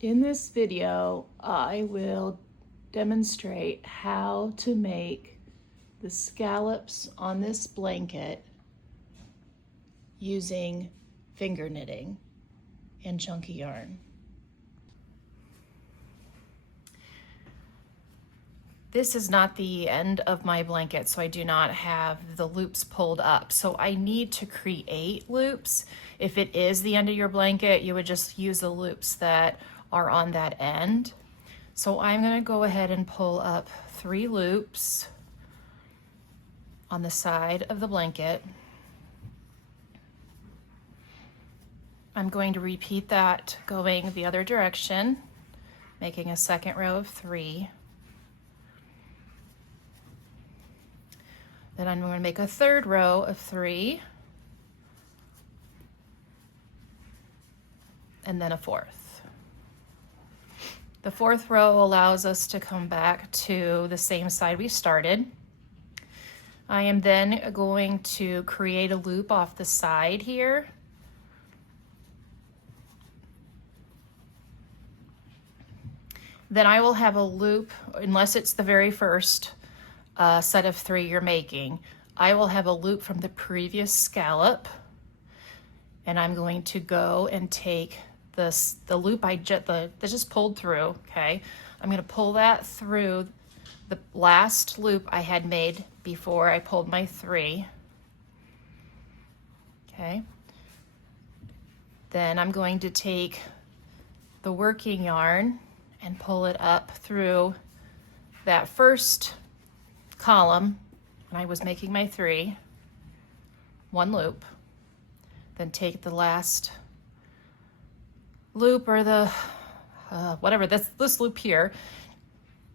In this video, I will demonstrate how to make the scallops on this blanket using finger knitting and chunky yarn. This is not the end of my blanket, so I do not have the loops pulled up. So I need to create loops. If it is the end of your blanket, you would just use the loops that are on that end. So I'm gonna go ahead and pull up 3 loops on the side of the blanket. I'm going to repeat that going the other direction, making a second row of 3. Then I'm going to make a third row of 3, and then a fourth. The fourth row allows us to come back to the same side we started. I am then going to create a loop off the side here. Then I will have a loop, unless it's the very first set of 3 you're making, I will have a loop from the previous scallop, and I'm going to go and take the loop I just pulled through, okay? I'm gonna pull that through the last loop I had made before I pulled my 3, okay? Then I'm going to take the working yarn and pull it up through that first column when I was making my 3, 1 loop, then take the last loop, or the whatever this loop here,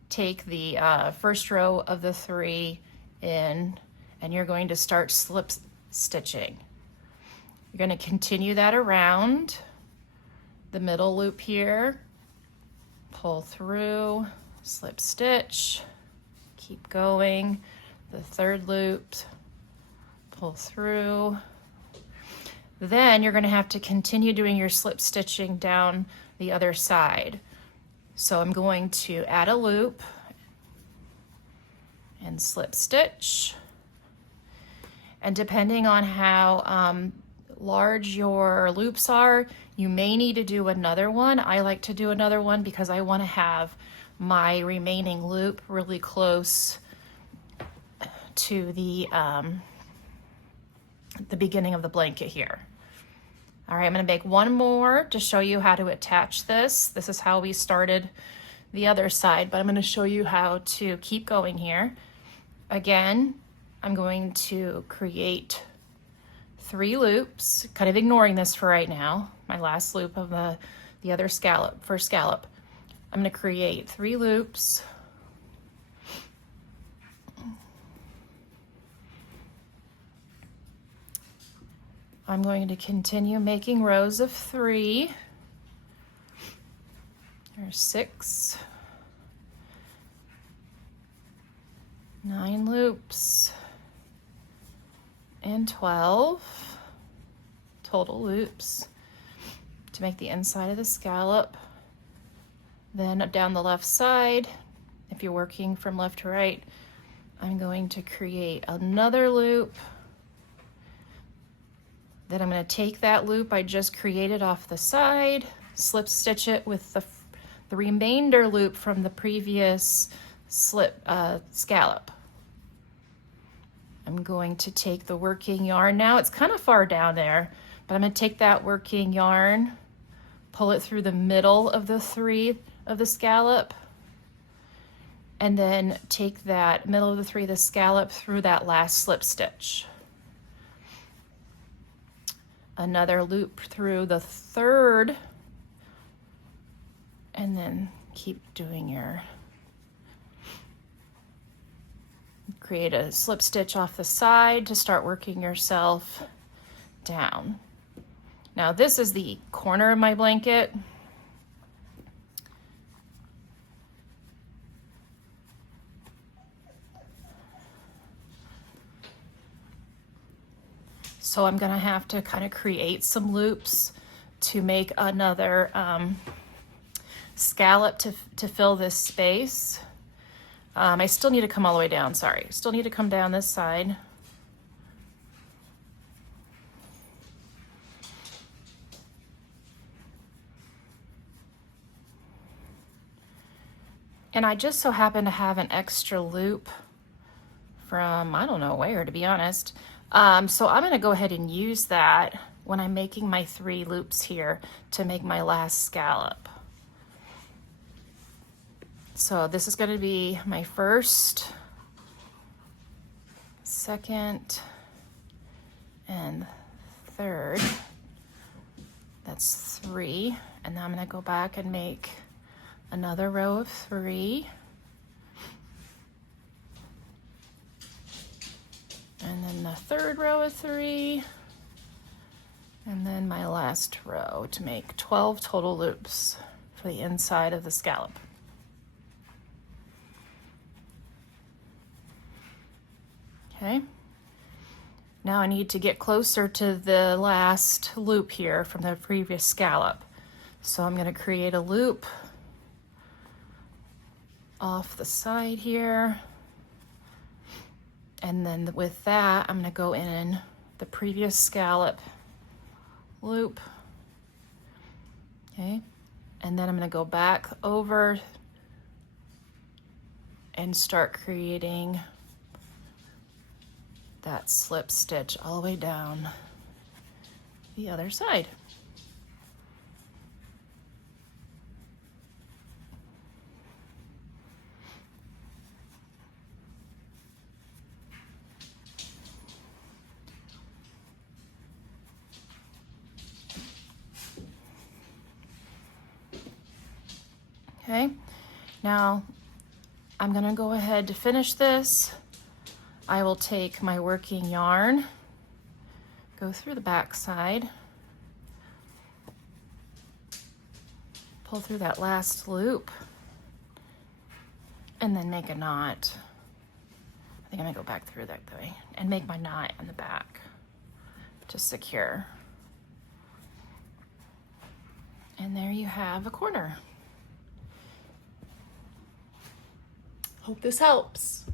take the first row of the 3 in, and you're going to start slip stitching. You're going to continue that around the middle loop here, pull through, slip stitch, keep going, the third loop, pull through. Then you're going to have to continue doing your slip stitching down the other side. So I'm going to add a loop and slip stitch. And depending on how large your loops are, you may need to do another one. I like to do another one because I want to have my remaining loop really close to the beginning of the blanket here. All right, I'm going to make one more to show you how to attach this. This is how we started the other side, but I'm going to show you how to keep going here. Again, I'm going to create 3 loops, kind of ignoring this for right now, my last loop of the other scallop, first scallop. I'm going to create 3 loops. I'm going to continue making rows of 3. There's 6, 9 loops, and 12 total loops to make the inside of the scallop. Then down the left side, if you're working from left to right, I'm going to create another loop. Then I'm going to take that loop I just created off the side, slip stitch it with the remainder loop from the previous scallop. I'm going to take the working yarn now. It's kind of far down there, but I'm going to take that working yarn, pull it through the middle of the 3 of the scallop, and then take that middle of the 3 of the scallop through that last slip stitch. Another loop through the 3rd, and then keep doing your, create a slip stitch off the side to start working yourself down. Now this is the corner of my blanket. So I'm gonna have to kind of create some loops to make another scallop to fill this space. I still need to come all the way down, sorry. Still need to come down this side. And I just so happen to have an extra loop from, I don't know where, to be honest. So I'm gonna go ahead and use that when I'm making my 3 loops here to make my last scallop. So this is gonna be my first, second, and third. That's 3. And now I'm gonna go back and make another row of 3. And then the third row of 3. And then my last row to make 12 total loops for the inside of the scallop. Okay. Now I need to get closer to the last loop here from the previous scallop. So I'm going to create a loop off the side here. And then with that, I'm going to go in the previous scallop loop. Okay. And then I'm going to go back over and start creating that slip stitch all the way down the other side. Okay, now I'm gonna go ahead to finish this. I will take my working yarn, go through the back side, pull through that last loop, and then make a knot. I think I'm gonna go back through that way and make my knot in the back to secure. And there you have a corner. Hope this helps.